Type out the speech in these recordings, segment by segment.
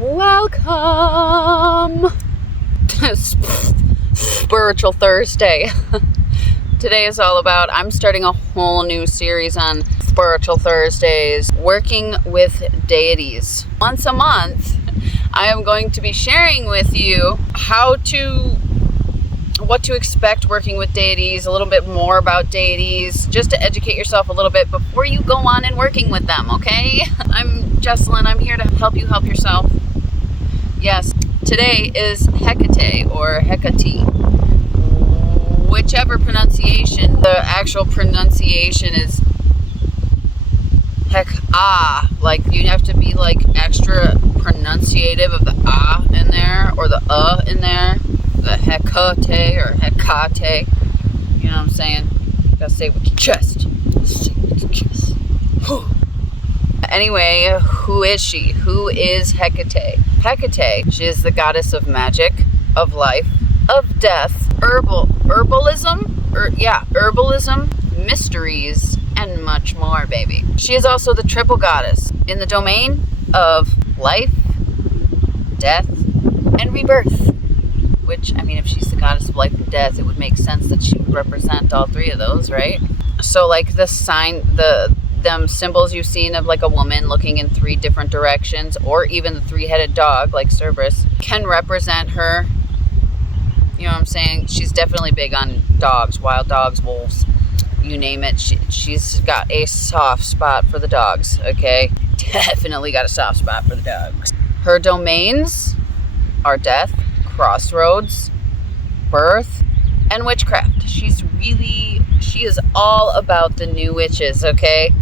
Welcome to Spiritual Thursday. Today is all about, I'm starting a whole new series on Spiritual Thursdays, working with deities. Once a month, I am going to be sharing with you what to expect working with deities, a little bit more about deities, just to educate yourself a little bit before you go on and working with them, okay? I'm Jessalyn. I'm here to help you help yourself. Yes, today is Hecate or Hecate. Whichever pronunciation, the actual pronunciation is like you have to be like extra pronunciative of the in there or the in there. The Hecate or Hecate. You know what I'm saying? You gotta say it with your chest. Say it with your chest. Anyway, who is she? Who is Hecate? Hecate, she is the goddess of magic, of life, of death, herbalism, mysteries, and much more, baby. She is also the triple goddess in the domain of life, death, and rebirth. Which, I mean, if she's the goddess of life and death, it would make sense that she would represent all three of those, right? So, like the sign, them symbols you've seen of like a woman looking in three different directions, or even the three-headed dog, like Cerberus, can represent her. You know what I'm saying? She's definitely big on dogs, wild dogs, wolves, you name it. She's got a soft spot for the dogs, okay? Definitely got a soft spot for the dogs. Her domains are death, crossroads, birth, and witchcraft. She is all about the new witches, okay?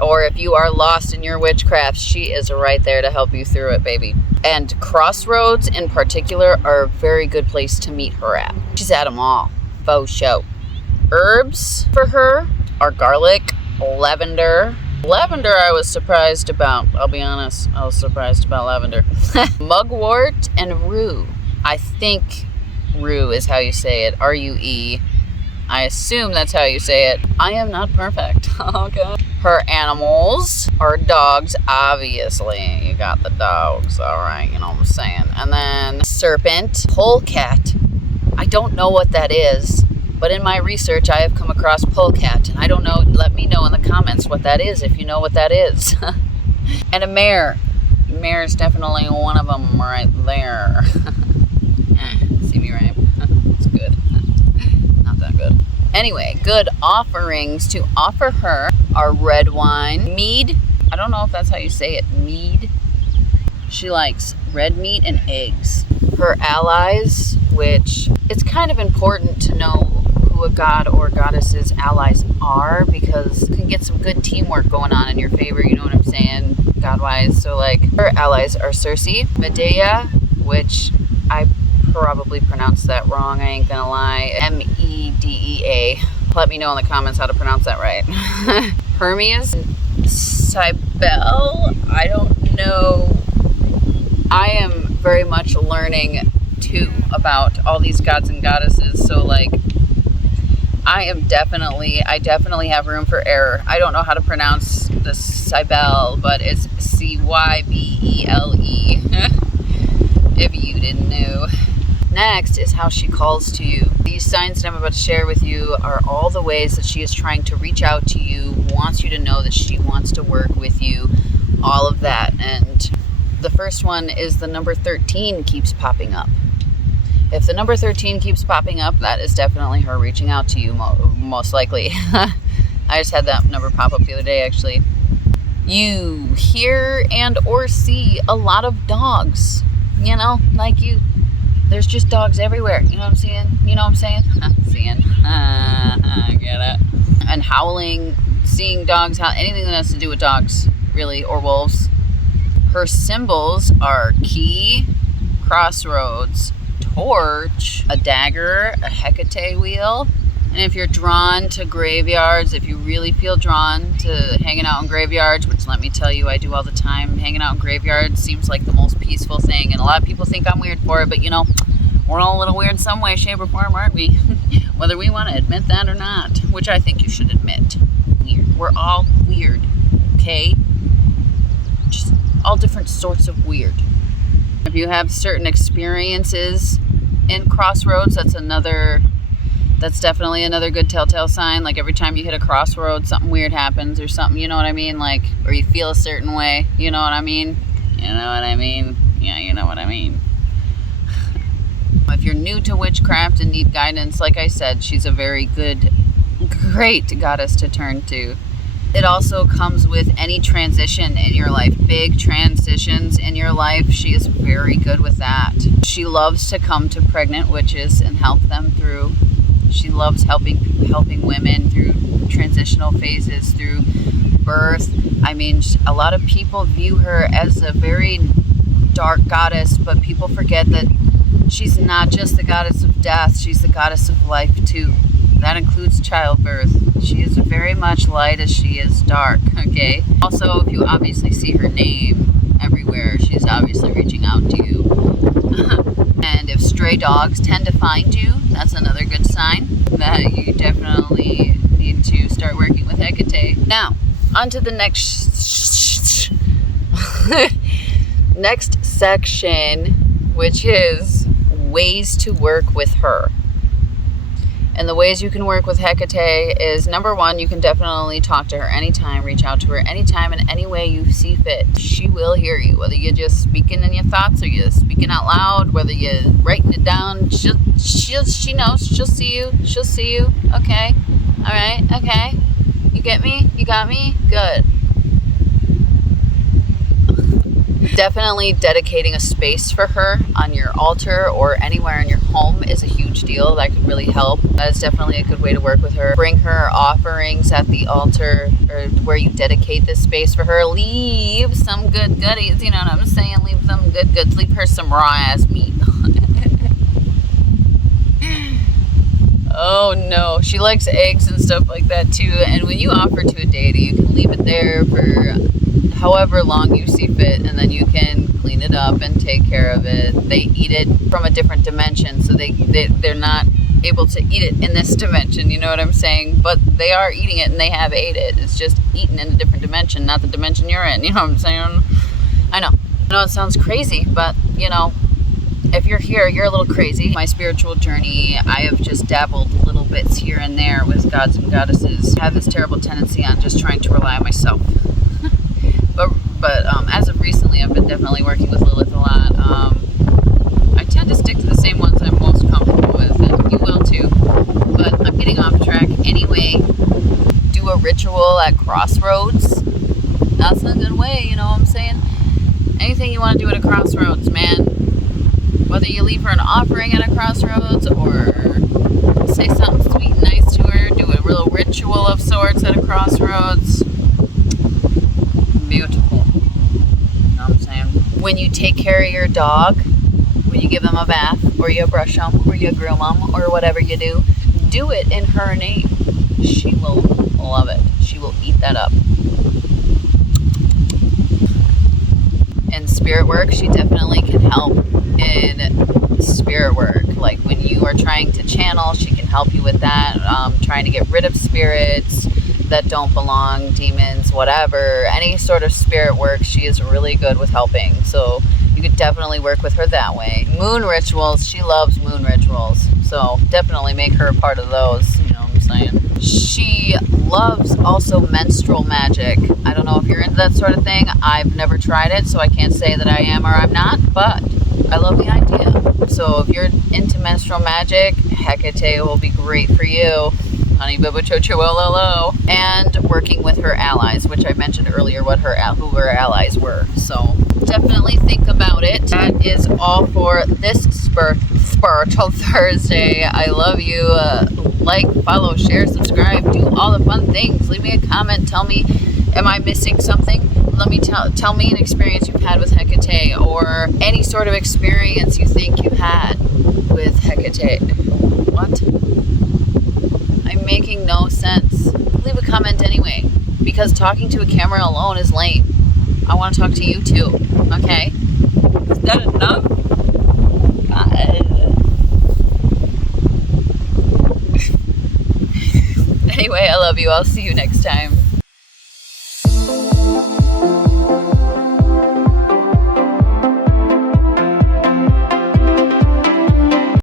Or if you are lost in your witchcraft, she is right there to help you through it, baby. And crossroads in particular are a very good place to meet her at. She's at them all. Faux show. Herbs for her are garlic, lavender. Lavender I was surprised about. I'll be honest. I was surprised about lavender. Mugwort and rue. I think rue is how you say it. R-U-E. I assume that's how you say it. I am not perfect. Okay. Her animals are dogs, obviously. You got the dogs, all right, you know what I'm saying. And then serpent, polecat. I don't know what that is, but in my research, I have come across polecat, and I don't know. Let me know in the comments what that is, if you know what that is. And a mare. Mare is definitely one of them right there. See me rhyme? It's good. Not that good. Anyway, good offerings to offer her are red wine, mead. I don't know if that's how you say it. Mead. She likes red meat and eggs. Her allies, which it's kind of important to know who a god or goddess's allies are, because you can get some good teamwork going on in your favor. You know what I'm saying? God-wise. So like her allies are Circe, Medea, which I probably pronounced that wrong, I ain't gonna lie. M-E-D-E-A. Let me know in the comments how to pronounce that right. Hermes, Cybele, I don't know. I am very much learning too about all these gods and goddesses, so like I definitely have room for error. I don't know how to pronounce the Cybele, but it's C-Y-B-E-L-E. If you didn't know. Next is how she calls to you. These signs that I'm about to share with you are all the ways that she is trying to reach out to you, wants you to know that she wants to work with you, all of that. And the first one is the number 13 keeps popping up. If the number 13 keeps popping up, that is definitely her reaching out to you, most likely. I just had that number pop up the other day, actually. You hear and or see a lot of dogs. You know, like there's just dogs everywhere. You know what I'm saying? You know what I'm saying? Seeing. I get it. And howling, seeing dogs, anything that has to do with dogs, really, or wolves. Her symbols are key, crossroads, torch, a dagger, a Hecate wheel. And if you're drawn to graveyards, if you really feel drawn to hanging out in graveyards, which let me tell you, I do all the time, hanging out in graveyards seems like the most peaceful thing. And a lot of people think I'm weird for it, but you know, we're all a little weird in some way, shape, or form, aren't we? Whether we want to admit that or not, which I think you should admit. Weird. We're all weird, okay? Just all different sorts of weird. If you have certain experiences in crossroads, that's definitely another good telltale sign. Like every time you hit a crossroad, something weird happens or something, you know what I mean? Like, or you feel a certain way, you know what I mean? You know what I mean? Yeah, you know what I mean. If you're new to witchcraft and need guidance, like I said, she's a very great goddess to turn to. It also comes with any transition in your life, big transitions in your life. She is very good with that. She loves to come to pregnant witches and help them through. She loves helping women through transitional phases, through birth. I mean, a lot of people view her as a very dark goddess, but people forget that she's not just the goddess of death, she's the goddess of life too. That includes childbirth. She is very much light as she is dark, okay? Also, if you obviously see her name everywhere, she's obviously reaching out to you. And if stray dogs tend to find you, that's another good sign that you definitely need to start working with Hecate. Now, on to the next next section, which is ways to work with her. And the ways you can work with Hecate is, number one, you can definitely talk to her anytime, reach out to her anytime in any way you see fit. She will hear you, whether you're just speaking in your thoughts or you're speaking out loud, whether you're writing it down. She knows. She'll see you. She'll see you. Okay. All right. Okay. You get me? You got me? Good. Definitely dedicating a space for her on your altar or anywhere in your home is a huge deal. That could really help. That is definitely a good way to work with her. Bring her offerings at the altar or where you dedicate this space for her. Leave some good goodies, you know what I'm saying? Leave some good goods. Leave her some raw ass meat. Oh no, she likes eggs and stuff like that too. And when you offer to a deity, you can leave it there for however long you see fit, and then you can clean it up and take care of it. They eat it from a different dimension, so they're not able to eat it in this dimension, you know what I'm saying? But they are eating it and they have ate it. It's just eaten in a different dimension, not the dimension you're in, you know what I'm saying? I know it sounds crazy, but you know, if you're here, you're a little crazy. My spiritual journey, I have just dabbled little bits here and there with gods and goddesses. I have this terrible tendency on just trying to rely on myself. But as of recently, I've been definitely working with Lilith a lot. I tend to stick to the same ones I'm most comfortable with, and you will too. But I'm getting off track anyway. Do a ritual at crossroads. That's a good way, you know what I'm saying? Anything you want to do at a crossroads, man. Whether you leave her an offering at a crossroads or say something sweet and nice to her, do a real ritual of sorts at a crossroads. Beautiful. You know what I'm saying? When you take care of your dog, when you give him a bath, or you brush him, or you groom him, or whatever you do it in her name. She will love it. She will eat that up. In spirit work, she definitely can help in spirit work. Like when you are trying to channel, she can help you with that. Trying to get rid of spirits that don't belong, demons, whatever, any sort of spirit work, she is really good with helping. So you could definitely work with her that way. Moon rituals, she loves moon rituals. So definitely make her a part of those, you know what I'm saying? She loves also menstrual magic. I don't know if you're into that sort of thing. I've never tried it, so I can't say that I am or I'm not, but I love the idea. So if you're into menstrual magic, Hecate will be great for you. Honey Bubba Chocho LLO, and working with her allies, which I mentioned earlier who her allies were. So definitely think about it. That is all for this Spiritual Thursday. I love you. Like, follow, share, subscribe, do all the fun things. Leave me a comment. Tell me, am I missing something? Let me tell me an experience you've had with Hecate, or any sort of experience you think you've had with Hecate. What? I'm making no sense. Leave a comment anyway, because talking to a camera alone is lame. I want to talk to you too, okay? Is that enough? Anyway, I love you. I'll see you next time.